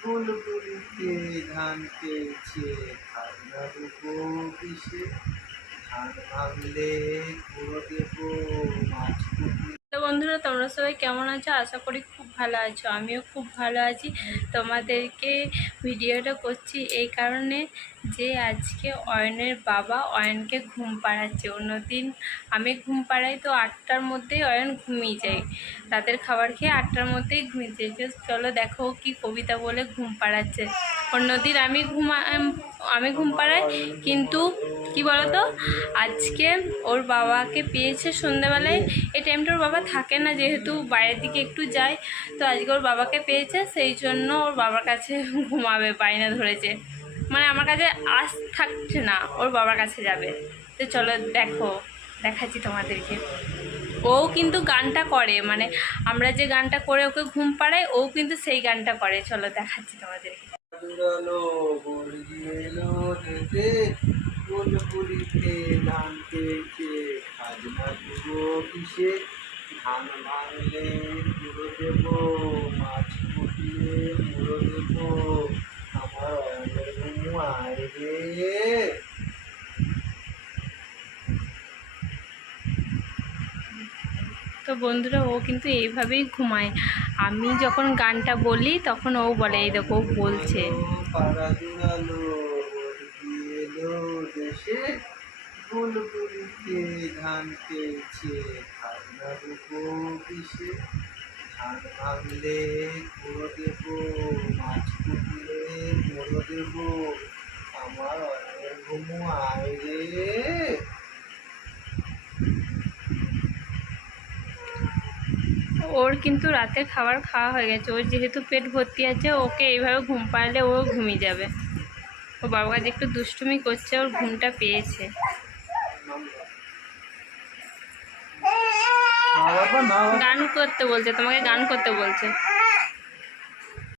ফুল ধান পেয়েছে ধান ভাবলে পুরো দেবো মাছ বন্ধুরা, তোমরা সবাই কেমন আছো? আশা করি ভালো আছো? আমিও খুব ভালো আছি। তোমাদেরকে ভিডিওটা করছি এই কারণে যে আজকে অয়নের বাবা অয়নকে ঘুম পাড়াচ্ছে। অন্যদিন আমি ঘুম পাড়াই তো আটটার মধ্যেই অয়ন ঘুমিয়ে যায়। রাতের খাবার খেয়ে আটটার মধ্যেই ঘুমিয়ে যায়। চলো দেখো কি কবিতা বলে ঘুম পাড়াচ্ছে। অন্যদিন আমি ঘুমা আমি ঘুম পাড়াই, কিন্তু কি বলতো? আজকে ওর বাবাকে পেয়েছে সন্ধ্যাবেলায় এই টাইমটা ওর বাবা থাকে না, যেহেতু বাইরের দিকে একটু যায়, তো আজকে ওর বাবাকে পেয়েছে, সেই জন্য ওর বাবার কাছে ঘুমাবে বায়না ধরেছে। মানে আমার কাছে আস থাকছে না, ওর বাবার কাছে যাবে। তো চলো দেখো, দেখাচ্ছি তোমাদেরকে। ও কিন্তু গানটা করে মানে আমরা যে গানটা করে ওকে ঘুম পাড়াই, ও কিন্তু সেই গানটা করে। চলো দেখাচ্ছি তোমাদেরকে। ধান খাজনা দেবো কিসে ধান ভাঙলে পুরো দেবো মাছ পুকুরে মুড়ো দেবো আমার তো বন্ধুরা, ও কিন্তু এইভাবেই ঘুমায়। আমি যখন গানটা বলি, তখন ও বলে, এই দেখো বলছে। দেশে পুলিতে ধান পেয়েছে কিসে ধান ভাঙলে দেবো, মাছ মুড়ো দেবো, আমার ওর কিন্তু রাতের খাবার খাওয়া হয়ে গেছে, ওর যেহেতু পেট ভর্তি আছে, ওকে এইভাবে ঘুম পাড়লে ও ঘুমিয়ে যাবে। ও বাবা কাজ একটু দুষ্টুমি করছে ওর ঘুমটা পেয়েছে। গান করতে বলছে তোমাকে গান করতে বলছে